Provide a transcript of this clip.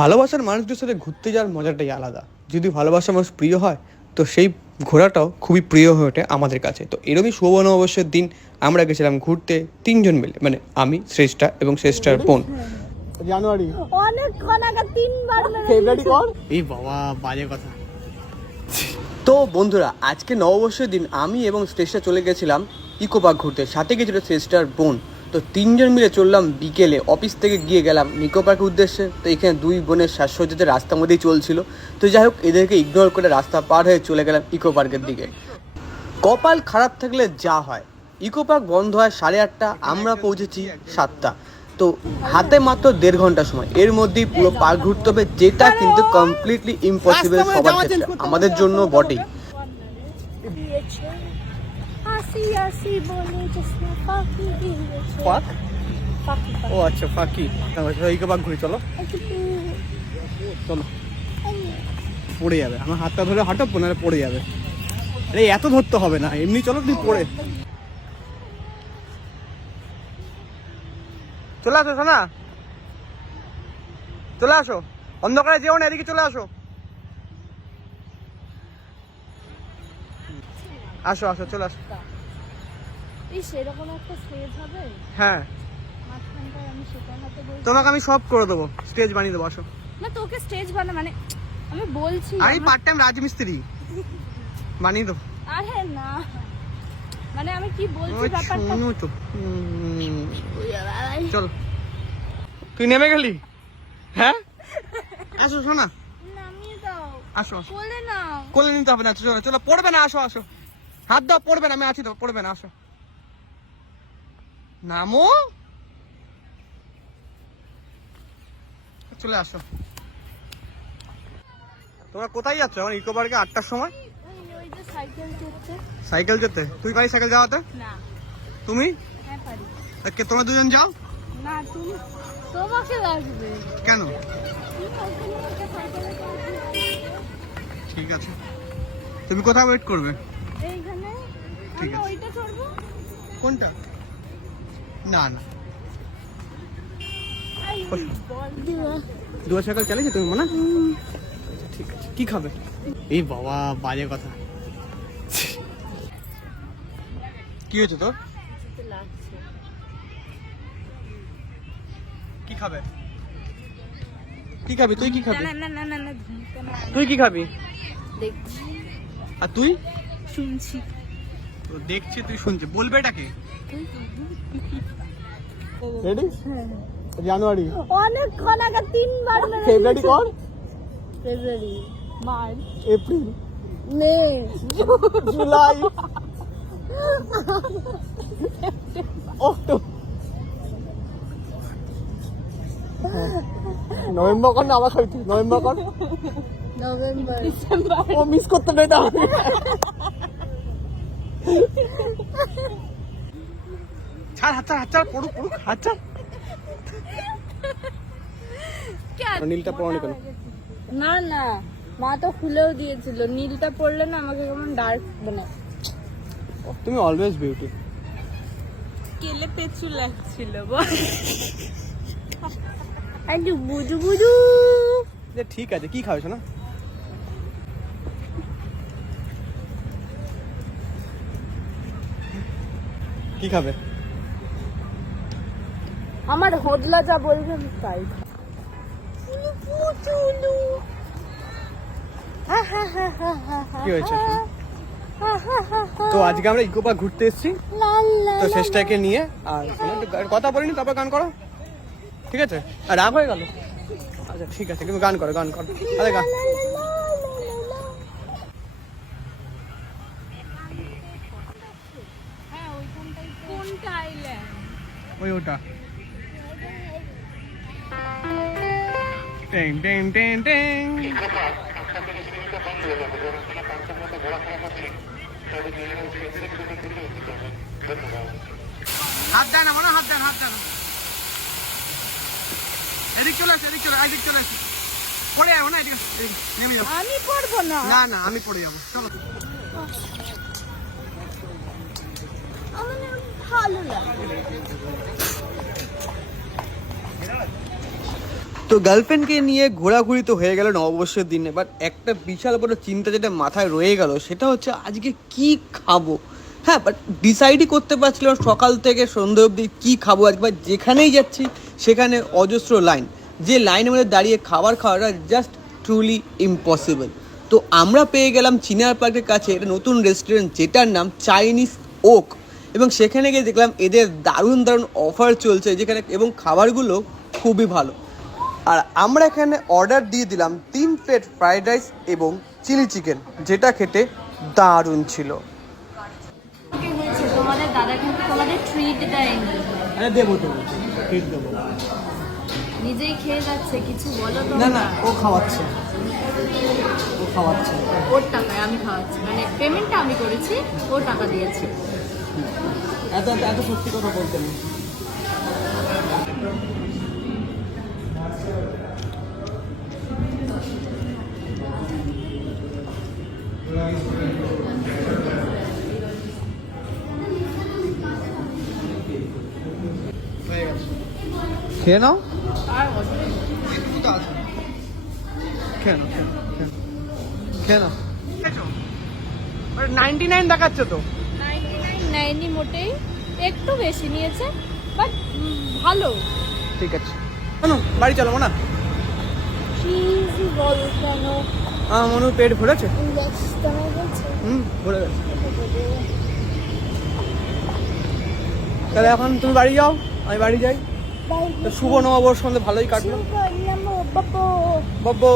ভালোবাসার মানুষদের সাথে ঘুরতে যাওয়ার মজাটাই আলাদা। যদি ভালোবাসার মানুষ প্রিয় হয় তো সেই ঘোরাটাও খুবই প্রিয় হয়ে ওঠে আমাদের কাছে। তো এরকমই শুভ নববর্ষের দিন আমরা গেছিলাম ঘুরতে তিনজন মিলে মানে আমি শ্রেষ্ঠা এবং শ্রেষ্ঠার বোন। জানুয়ারি। এই বাবা বাজে কথা। তো বন্ধুরা আজকে নববর্ষের দিন আমি এবং শ্রেষ্ঠা চলে গেছিলাম ইকো পার্ক ঘুরতে। সাথে গেছিল শ্রেষ্ঠার বোন। তো তিনজন মিলে চললাম বিকেলে। অফিস থেকে গিয়ে গেলাম নিকো পার্কের উদ্দেশ্যে। তো এখানে দুই বোনের সাজসজ্জাতে রাস্তার মধ্যেই চলছিল। তো যাই হোক এদেরকে ইগনোর করে রাস্তা পার হয়ে চলে গেলাম ইকো পার্কের দিকে। কপাল খারাপ থাকলে যা হয়। ইকো পার্ক বন্ধ হয় সাড়ে আটটা আমরা পৌঁছেছি সাতটা। তো হাতে মাত্র দেড় ঘণ্টা সময়। এর মধ্যেই পুরো পার্ক ঘুরতে হবে যেটা কিন্তু কমপ্লিটলি ইম্পসিবল সবার ক্ষেত্রে। আমাদের জন্য বটেই। দিয়েছে। হাসি হাসি বলে জেসে পাখি দিয়েছে। পাখি ও আচ্ছা ফাঁকি। ইকো পার্ক ঘুরে চলো। চলো। পড়ে যাবে। আমার হাতটা ধরে হাঁটো নাহলে পড়ে যাবে। আরে এত ধরতে হবে না। এমনি চলো তুমি পড়ে। চলে আসো সোনা। চলে আসো। অন্ধকারে যেও না এদিকে চলে আসো। আসো আসো চলে আসো। হ্যাঁ। তোমাকে আমি সব করে দেবো। স্টেজ বানিয়ে দেবো আসো। না তোকে স্টেজ বানা মানে আমি বলছি আমি পার্ট টাইম রাজমিস্ত্রি। বানিয়ে দেবো। আরে না। মানে আমি কি বলছি ব্যাপারটা? চল। তুই নেমে গেলি? হ্যাঁ? আসো শোনা। নামিয়ে দাও। আসো আসো। বলে না কোলে নিতে হবে না চলো চলো পড়বে না আসো আসো। হাত দাও পড়বে না আমি আছি তো পড়বে না আসো। নামো? চলে আসো। তোমরা কোথায় যাচ্ছ? এখন ইকো পার্কে আটটার সময়? সাইকেল যেতে তুই পারি সাইকেল যাওয়াতে? তুমি? হ্যাঁ কে তোমরা দুজন যাও? তুমি কেন। ঠিক আছে। তুমি কোথায় ওয়েট করবে? এইখানে? ঠিক আমরা আছে। ওইটা চড়বো কোনটা? না না। আই, বল। দিবা দু সাইকেল চালিয়েছো তুমি মনে? ঠিক আছে। কি খাবে? এই বাবা বাজে কথা। কি হয়েছে তোর? লাগছে। কি খাবে? কি খাবি? তুই কি খাবি? না না না না না তুই কি খাবি? দেখছি। আর তুই? শুনছি। তো দেখছি তুই শুনছি। বলবে এটাকে? রেডি জানুয়ারি অনেকক্ষণ আগে তিনবার মেরে ফেব্রুয়ারি কর। February March April May July October November কর না আবার খাইছি নভেম্বর কর। নভেম্বর ডিসেম্বর ও মিস করতে নেই তাহলে। ছাড় হাত ছাড় হাত ছাড় পড়ুক পড়ুক হাত ছাড়। নীলটা পড়নি কেন? না না। মা তো খুলেও দিয়েছিল। নীলটা পড়লে না আমাকে কেমন ডার্ক মানে তুমি অলওয়েজ বিউটি কেলে পেছু লাগছিল বল। বুজু বুজু যে ঠিক আছে কি খাবে না কি খাবে আমার হোদলা যা বলবে আমি তাই কি হয়েছে? তো আজকে আমরা ইকো পার্ক ঘুরতে এসেছি তো শেষটাকে নিয়ে আর কথা বলিনি তারপর গান করো ঠিক আছে আর রাগ হয়ে গেল আচ্ছা ঠিক আছে তুমি গান করো গান করো আরে গান ওই ওটা। টেং টেং টেং টেং। হাত দেয় না মনে হয়, হাত দেন হাত দেন। এদিক চলে আসে এদিক চলে এদিক চলে আসে। পড়ে যাব না এদিকে, নেমে যাব আমি পড়ব না। না না আমি পড়ে যাব। চলো আমার না ভালো লাগে তো গার্লফ্রেন্ডকে নিয়ে ঘোরাঘুরি তো হয়ে গেল নববর্ষের দিনে বাট একটা বিশাল বড় চিন্তা যেটা মাথায় রয়ে গেল সেটা হচ্ছে আজকে কি খাব? হ্যাঁ বাট ডিসাইডই করতে পারছিলাম সকাল থেকে সন্ধ্যে অবধি কী খাব আজকে বা যেখানেই যাচ্ছি সেখানে অজস্র লাইন যে লাইনের মধ্যে দাঁড়িয়ে খাবার খাওয়াটা জাস্ট ট্রুলি ইম্পসিবল তো আমরা পেয়ে গেলাম চিনার পার্কের কাছে একটা নতুন রেস্টুরেন্ট যেটার নাম চাইনিজ ওক এবং সেখানে গিয়ে দেখলাম এদের দারুণ দারুণ অফার চলছে যেখানে এবং খাবারগুলো খুবই ভালো। আর আমরা এখানে অর্ডার দিয়ে দিলাম তিন প্লেট ফ্রাইড রাইস এবং চিলি চিকেন যেটা খেতে দারুণ ছিল। দেবো নিজেই খেয়ে যাচ্ছে কিছু বলো না না ও খাওয়াচ্ছে। ও খাওয়াচ্ছে। ওর টাকায় আমি খাওয়াচ্ছি। মানে পেমেন্টটা আমি করেছি ও টাকা দিয়েছে। এত এত সত্যি কথা বলতে নেই। খেয়ে নাও? খেয়ে নাও খেয়ে নাও নাইনটি নাইন দেখাচ্ছে তো। 99 নেয়নি মোটেই একটু বেশি নিয়েছে বাট ভালো। ঠিক আছে। কেন বাড়ি চলো না চিজ বল কেন? আমার মনে পেট ভরেছে? হুম ভরে গেছে। তাহলে এখন তুমি বাড়ি যাও আমি বাড়ি যাই। তো শুভ নববর্ষ ভালোই কাটলো। বাব্বো